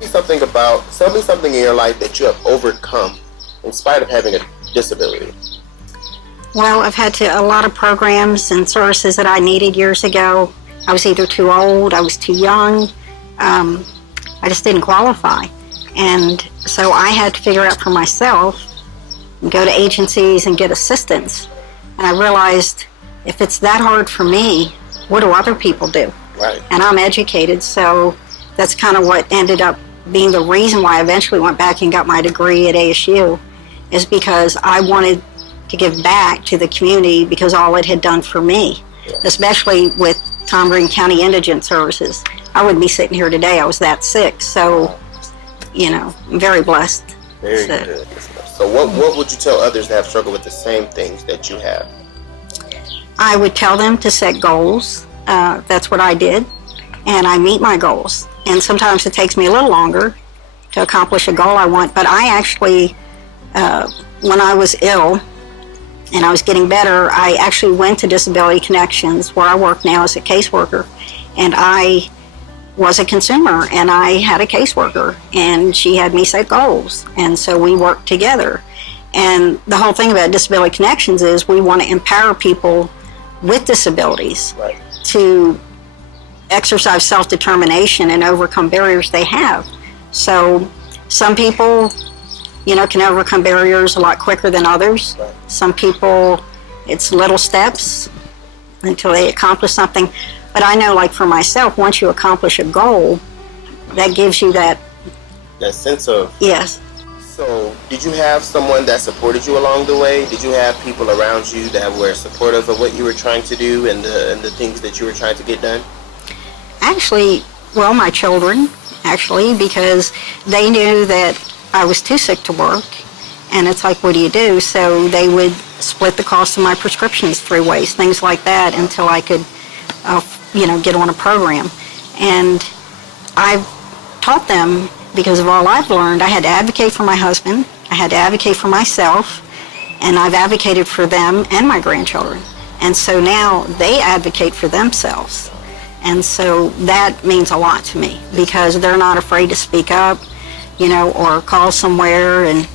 Tell me something in your life that you have overcome in spite of having a disability. Well, I've had a lot of programs and services that I needed years ago. I was either too old, I was too young, I just didn't qualify. And so I had to figure out for myself, and go to agencies and get assistance. And I realized if it's that hard for me, what do other people do? Right. And I'm educated, so that's kind of what ended up being the reason why I eventually went back and got my degree at ASU, is because I wanted to give back to the community because all it had done for me, especially with Tom Green County Indigent Services. I wouldn't be sitting here today. I was that sick. So, I'm very blessed. Very good. So what would you tell others that have struggled with the same things that you have? I would tell them to set goals. That's what I did. And I meet my goals. And sometimes it takes me a little longer to accomplish a goal I want. But I actually, when I was ill, and I was getting better, I actually went to Disability Connections, where I work now as a caseworker, and I was a consumer, and I had a caseworker, and she had me set goals, and so we worked together. And the whole thing about Disability Connections is we want to empower people with disabilities to exercise self-determination and overcome barriers they have. So some people can overcome barriers a lot quicker than others. Some people, it's little steps until they accomplish something. But I know, like for myself, once you accomplish a goal, that gives you that sense of... Yes. So, did you have someone that supported you along the way? Did you have people around you that were supportive of what you were trying to do and the things that you were trying to get done? Actually, my children, because they knew that I was too sick to work, and it's like, what do you do? So they would split the cost of my prescriptions 3 ways, things like that, until I could, get on a program. And I've taught them, because of all I've learned, I had to advocate for my husband, I had to advocate for myself, and I've advocated for them and my grandchildren. And so now they advocate for themselves. And so that means a lot to me, because they're not afraid to speak up, or call somewhere. And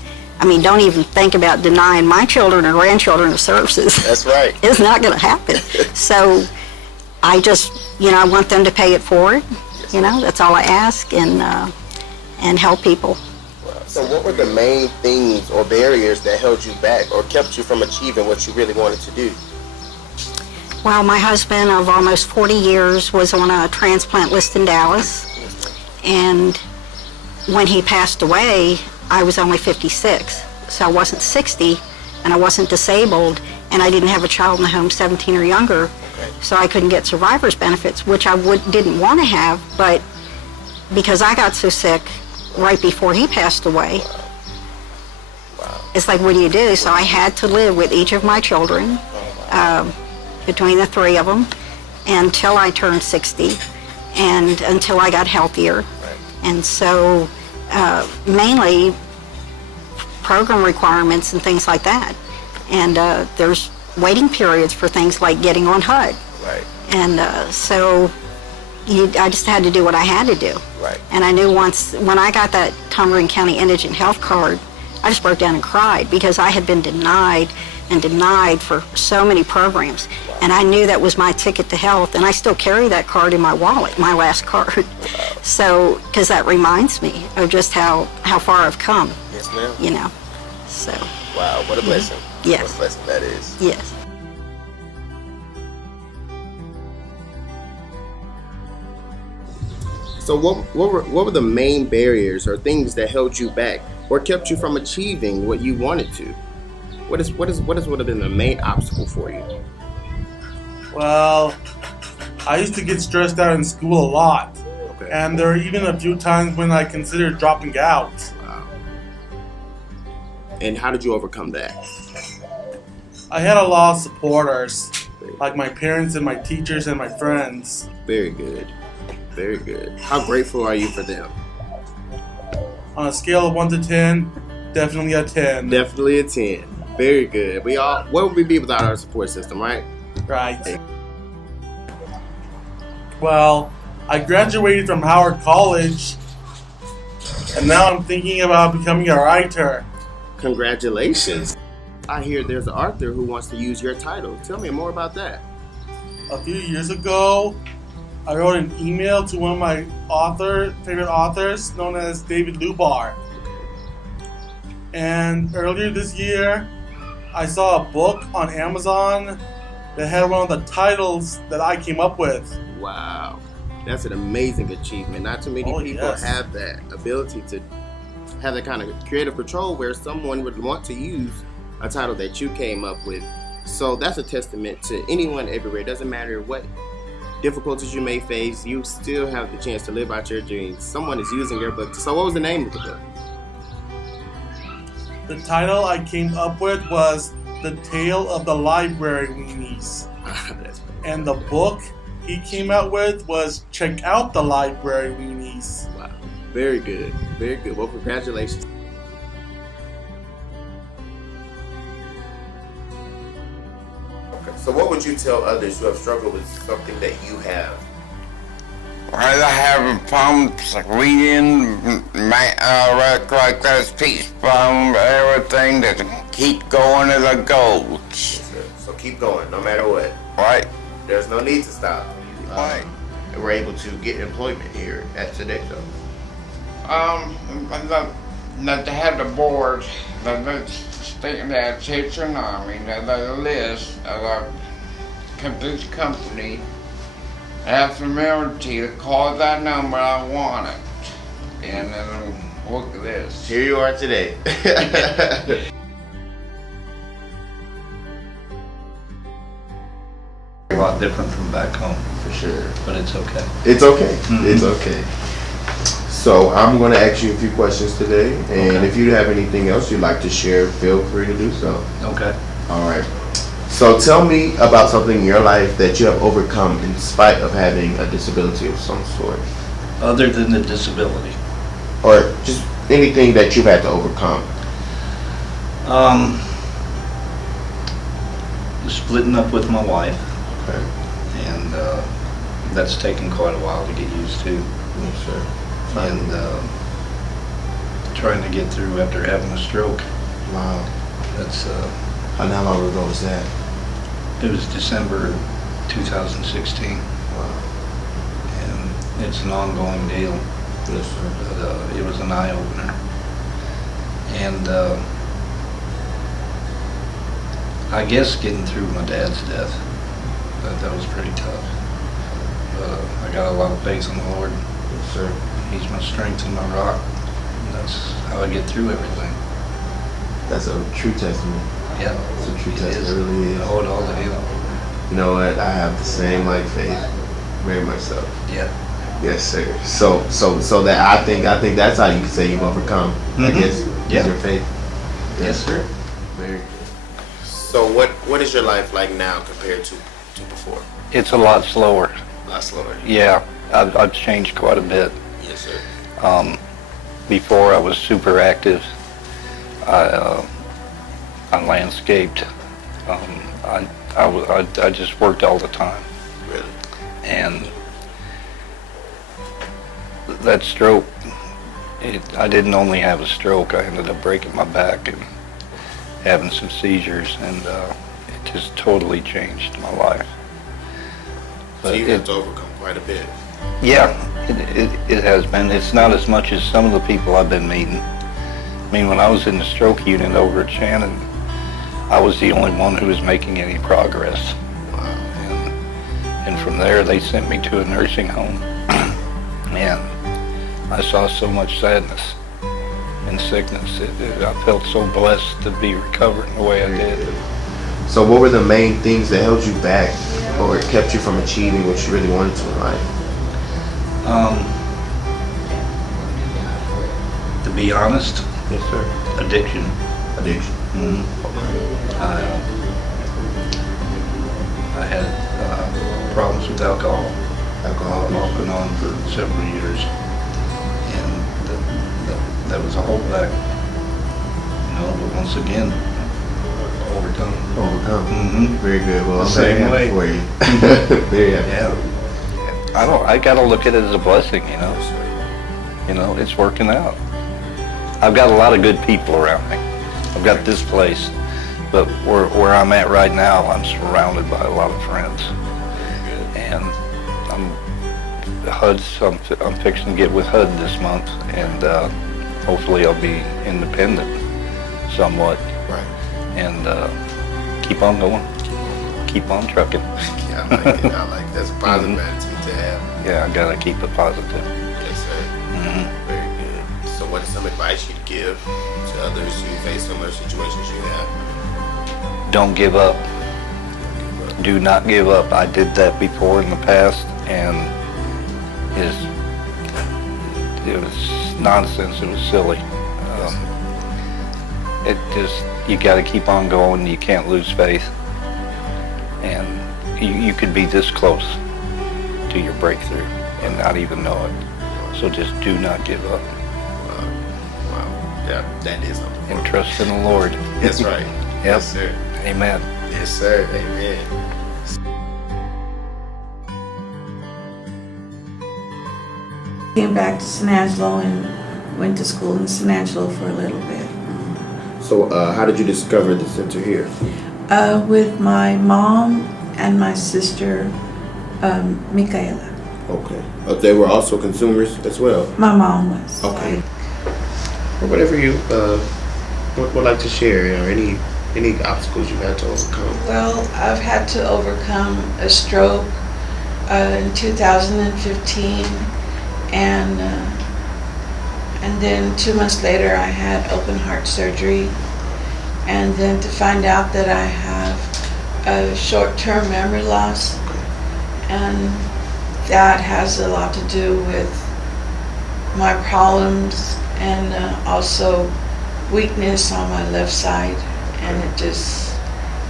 don't even think about denying my children or grandchildren of services. That's right. It's not going to happen. So I just, I want them to pay it forward. That's all I ask, and help people. Wow. So what were the main things or barriers that held you back or kept you from achieving what you really wanted to do? Well, my husband of almost 40 years was on a transplant list in Dallas, and when he passed away, I was only 56, so I wasn't 60, and I wasn't disabled, and I didn't have a child in the home 17 or younger, so I couldn't get survivor's benefits, which I didn't want to have, but because I got so sick right before he passed away, it's like, what do you do? So I had to live with each of my children, between the 3 of them, until I turned 60, and until I got healthier. And so mainly program requirements and things like that. And there's waiting periods for things like getting on HUD. Right. And so I just had to do what I had to do. Right. And I knew when I got that Tom Green County Indigent Health Card, I just broke down and cried, because I had been denied for so many programs. Wow. And I knew that was my ticket to health, and I still carry that card in my wallet, my last card. Wow. So, because that reminds me of just how far I've come. Yes, ma'am. So. Wow, what a blessing. Yes. What a blessing that is. Yes. So what were the main barriers or things that held you back or kept you from achieving what you wanted to? What would have been the main obstacle for you? Well, I used to get stressed out in school a lot. Okay. And there were even a few times when I considered dropping out. Wow. And how did you overcome that? I had a lot of supporters, like my parents and my teachers and my friends. Very good. Very good. How grateful are you for them? On a scale of 1 to 10, definitely a 10. Definitely a 10. Very good. What would we be without our support system, right? Right. Well, I graduated from Howard College And now I'm thinking about becoming a writer. Congratulations. I hear there's an author who wants to use your title. Tell me more about that. A few years ago, I wrote an email to one of my favorite authors, known as David Lubar. And earlier this year, I saw a book on Amazon that had one of the titles that I came up with. Wow. That's an amazing achievement. Not too many people Yes. have that ability to have that kind of creative control where someone would want to use a title that you came up with. So that's a testament to anyone everywhere. It doesn't matter what difficulties you may face, you still have the chance to live out your dreams. Someone is using your book. So what was the name of the book? The title I came up with was The Tale of the Library Weenies. That's And the book he came out with was Check Out the Library Weenies. wow. Very good. Very good. Well, congratulations. Okay. So what would you tell others who have struggled with something that you have? Well, I have problems like reading, like that speech problem, everything that keep going to the goals. So keep going, no matter what. Right? There's no need to stop. Right. We're able to get employment here at Sodexo. That they have the board, the teaching, I mean, the list of this company. Have the ability to call that number I want it. And then look at this. Here you are today. A lot different from back home, For sure. but it's okay. It's okay. It's okay. So I'm going to ask you a few questions today, and Okay. if you have anything else you'd like to share, feel free to do so. Okay. All right. So tell me about something in your life that you have overcome in spite of having a disability of some sort, Other than the disability, or just anything that you've had to overcome. splitting up with my wife, Okay. and that's taken quite a while to get used to, Yes, sir. and trying to get through after having a stroke. Wow. That's How long ago was that? it was December 2016, Wow. and it's an ongoing deal. Yes, sir. But it was an eye opener, and I guess getting through my dad's death, that was pretty tough. But I got a lot of faith in the Lord. Yes, sir. He's my strength and my rock. And that's how I get through everything. That's a true testament. Yeah, It's a true it testament. is. It really is. I owe it all to Him. You know what? I have the same like faith, very much so. Yeah. Yes, sir. So that I think that's how you say you've overcome. I Mhm. guess Yeah. is your faith. Yes, sir. Very good. So what is your life like now compared to before? It's a lot slower. A lot slower. Yeah, I've changed quite a bit. Yes, sir. Before I was super active. I landscaped. I just worked all the time. Really? And that stroke, I didn't only have a stroke, I ended up breaking my back and having some seizures, and it just totally changed my life. So But you it- have to overcome quite a bit. Yeah, it has been. It's not as much as some of the people I've been meeting. I mean, when I was in the stroke unit over at Shannon, I was the only one who was making any progress. And from there, they sent me to a nursing home. And I saw so much sadness and sickness. I felt so blessed to be recovering the way I did. So what were the main things that held you back or kept you from achieving what you really wanted to in life? To be honest, Yes, sir. addiction. Addiction. I had problems with alcohol. Alcohol. Off and on for several years, and that was a holdback. You know, but once again, overcome. Overcome. Mm-hmm. Very good. Well, I'm Same very happy way. for you. Very happy. Yeah. I gotta look at it as a blessing, you know. You know, it's working out. I've got a lot of good people around me. I've got this place, but where I'm at right now, I'm surrounded by a lot of friends. And I'm fixing to get with HUD this month, and hopefully I'll be independent somewhat. Right. And keep on going, keep on trucking. Yeah, I like it. I like it. That's a positive attitude to have. Yeah, I gotta keep it positive. Yes, sir. Very good. So what is some advice you'd give to others who face similar situations you have? Don't give up. Do not give up. I did that before in the past, and it was nonsense. It was silly. It just, you got to keep on going. You can't lose faith, and you could be this close to your breakthrough and not even know it. So just do not give up. Wow. Yeah, that is something. And trust in the Lord. That's right. Yep. Yes, sir. Amen. Yes, sir. Amen. Came back to San Angelo and went to school in San Angelo for a little bit. So how did you discover the center here? With my mom and my sister, Micaela. Okay. They were also consumers as well? My mom was. Okay. Or whatever you would like to share, or any obstacles you've had to overcome. Well, I've had to overcome a stroke in 2015, and then 2 months later I had open heart surgery, and then to find out that I have a short-term memory loss, and that has a lot to do with my problems and also weakness on my left side, and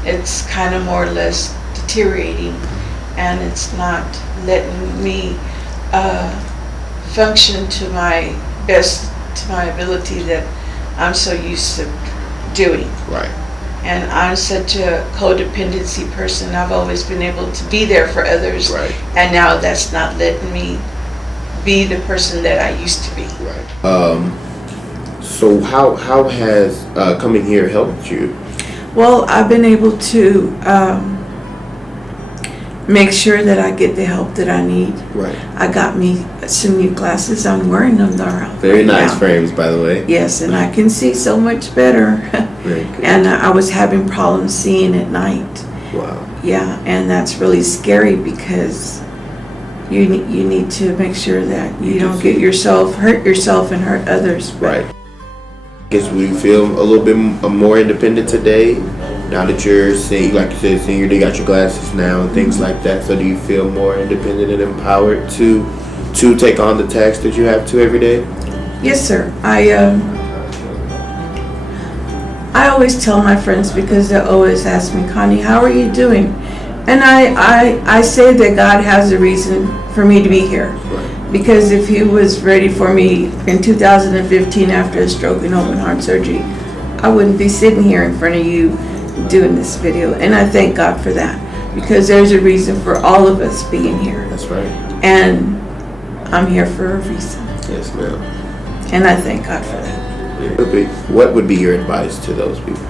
it's kind of more or less deteriorating, and it's not letting me function to my best, to my ability that I'm so used to doing. Right. And I'm such a codependency person. I've always been able to be there for others. Right. And now that's not letting me be the person that I used to be. Right. So how has coming here helped you? Well, I've been able to make sure that I get the help that I need. Right. I got me some new glasses. I'm wearing them right Very nice now. frames, by the way. Yes, and I can see so much better. Very good. And I was having problems seeing at night. Wow. Yeah, and that's really scary because you need to make sure that you don't hurt yourself and hurt others. Right. Guess we feel a little bit more independent today, now that you're seeing, like you said, senior, you got your glasses now and things like that. So do you feel more independent and empowered to take on the tasks that you have to every day? Yes, sir. I always tell my friends, because they always ask me, Connie, how are you doing? And I say that God has a reason for me to be here. Right. Because if He was ready for me in 2015 after a stroke and open heart surgery, I wouldn't be sitting here in front of you doing this video. And I thank God for that, because there's a reason for all of us being here. That's right. And I'm here for a reason. Yes, ma'am. And I thank God for that. What would be your advice to those people?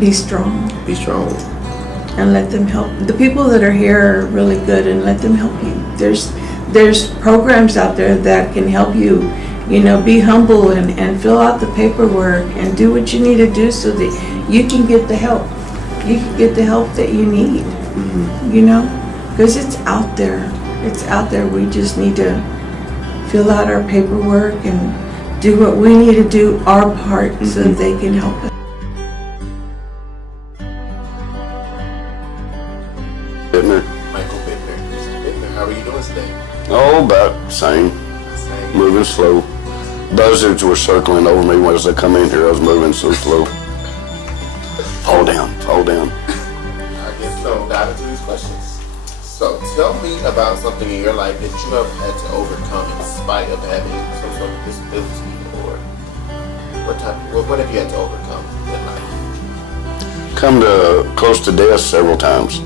Be strong. Be strong. And let them help. The people that are here are really good, and let them help you. There's programs out there that can help you, be humble and fill out the paperwork and do what you need to do so that you can get the help. You can get the help that you need, because it's out there. It's out there. We just need to fill out our paperwork and do what we need to do, our part, so that they can help us. Michael Bittner. Mr. Bittner, how are you doing today? Oh, about the same. Moving slow. Buzzards were circling over me as they come in here. I was moving so slow. Fall down, fall down. I guess so. Dive into these questions. So, tell me about something in your life that you have had to overcome in spite of having some sort of disability, or what have you had to overcome in life? Come to close to death several times.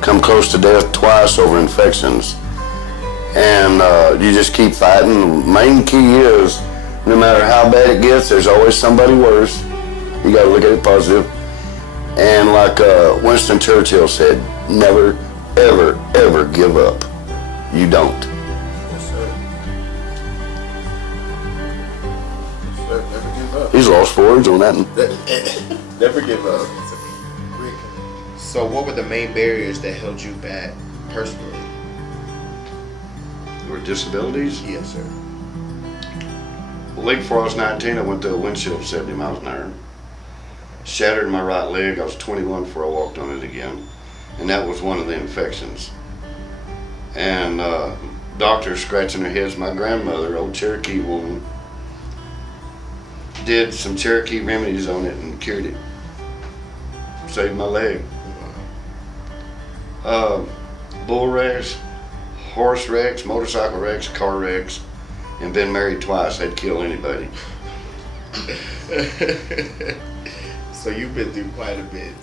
Come close to death twice over infections. And you just keep fighting. The main key is No matter how bad it gets, there's always somebody worse. You gotta look at it positive. And like Winston Churchill said, never, ever, ever give up. You don't. Yes, sir. Yes, sir. Never give up. He's lost 4 words on that one. Never give up. So, what were the main barriers that held you back personally? With disabilities? Yes, sir. The week before I was 19, I went through a windshield 70 miles an hour. Shattered my right leg. I was 21 before I walked on it again. And that was one of the infections. And doctors scratching their heads. My grandmother, old Cherokee woman, did some Cherokee remedies on it and cured it. Saved my leg. Bull wrecks, horse wrecks, motorcycle wrecks, car wrecks, and been married twice. I'd kill anybody. So you've been through quite a bit.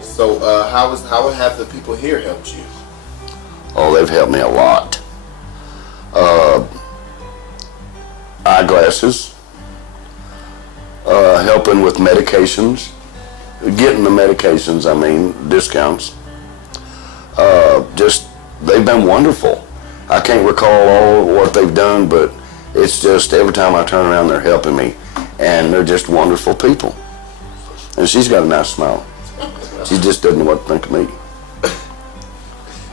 So, how have the people here helped you? Oh, they've helped me a lot. Eyeglasses, helping with medications, getting the medications, I mean, discounts. Just, they've been wonderful. I can't recall all what they've done, but it's just every time I turn around, they're helping me. And they're just wonderful people. And she's got a nice smile. She just doesn't know what to think of me.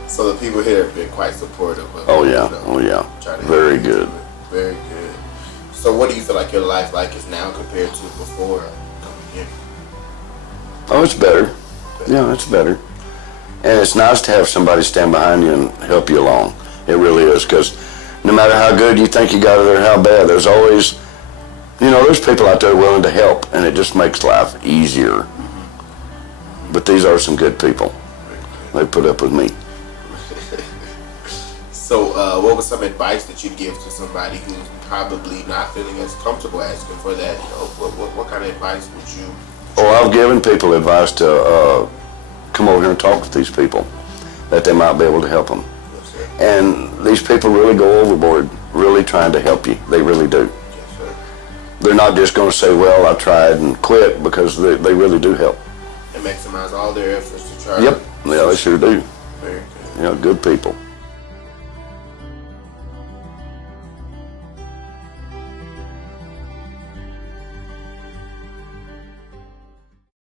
So the people here have been quite supportive of Oh you, yeah, you know, oh yeah. trying to Very help you good. do it. Very good. So what do you feel like your life like is now compared to before coming here? Oh, it's better. Yeah, it's better. And it's nice to have somebody stand behind you and help you along. It really is, because no matter how good you think you got it or how bad, there's always, you know, there's people out there willing to help, and it just makes life easier. But these are some good people. They put up with me. So what was some advice that you'd give to somebody who's probably not feeling as comfortable asking for that? You know, what kind of advice would you? Oh, I've given people advice to come over here and talk with these people, that they might be able to help them. Yes, sir. And these people really go overboard, really trying to help you. They really do. Yes, sir. They're not just going to say, well, I tried and quit, because they really do help. And maximize all their efforts to try. Yep, yeah, they sure do. Very good. Yeah, good people.